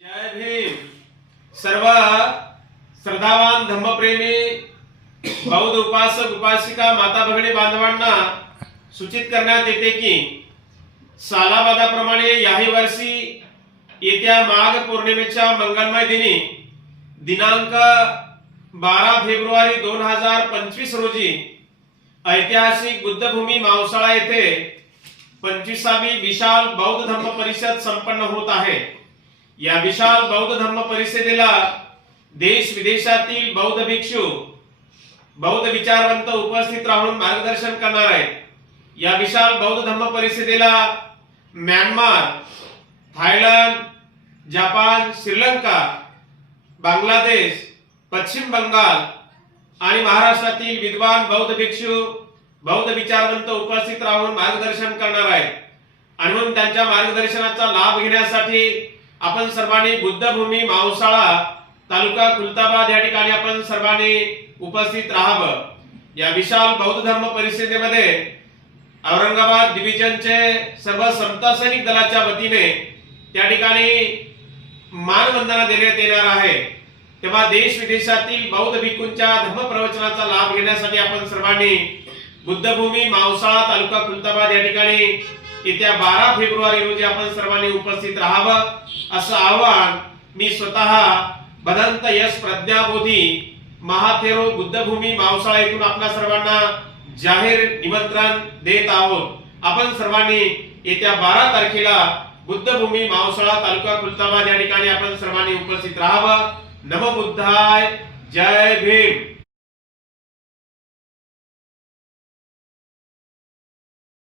जय भीम। सर्व श्रद्धावान धम्मप्रेमी बौद्ध उपासक उपासिका माता भगिनी बांधवांना सूचित करण्यात येते की सालाबादाप्रमाणे याही वर्षी येत्या माघ पौर्णिमेच्या मंगलमय दिनी दिनांक बारा फेब्रुवारी दोन हजार पंचवीस रोजी ऐतिहासिक बुद्धभूमी मावसाळा येथे पंचवीसावी विशाल बौद्ध धम्म परिषद संपन्न होत आहे. या विशाल बौद्ध धम्म परिषदेला देश विदेशातील बौद्ध भिक्षू बौद्ध विचारवंत उपस्थित राहून मार्गदर्शन करणार आहेत. या विशाल बौद्ध धम्म परिषदेला Myanmar Thailand Japan Sri Lanka Bangladesh Paschim Bengal आणि महाराष्ट्रातील विद्वान बौद्ध भिक्षू बौद्ध विचारवंत उपस्थित राहून मार्गदर्शन करणार आहेत. आणि म्हणून त्यांच्या मार्गदर्शनाचा लाभ घेण्यासाठी आपण सर्वांनी बुद्धभूमी मावसाळा तालुका खुलताबाद या ठिकाणी आपण सर्वांनी उपस्थित राहावं. या विशाल बौद्ध धर्म परिषदेमध्ये औरंगाबाद डिव्हिजनचे सर्व समता सैनिक दलाच्या वतीने त्या ठिकाणी मानवंदना देण्यात येणार आहे. तेव्हा देश विदेशातील बौद्ध भिक्खूंच्या धर्म प्रवचनाचा लाभ घेण्यासाठी आपण सर्वांनी बुद्धभूमी मावसाळा तालुका खुलताबाद या ठिकाणी येत्या बारा फेब्रुवारी रोजी आपण सर्वांनी उपस्थित राहावं असं आवाहन मी स्वतः भदंत यश प्रज्ञाबोधी महाथेरो बुद्धभूमी मावसाळा येथून आपल्या सर्वांना जाहीर निमंत्रण देत आहोत. आपण सर्वांनी येत्या बारा तारखेला बुद्धभूमी मावसाळा तालुका खुलताबाद या ठिकाणी आपण सर्वांनी उपस्थित राहावं. नमबुद्धाय जय भीम.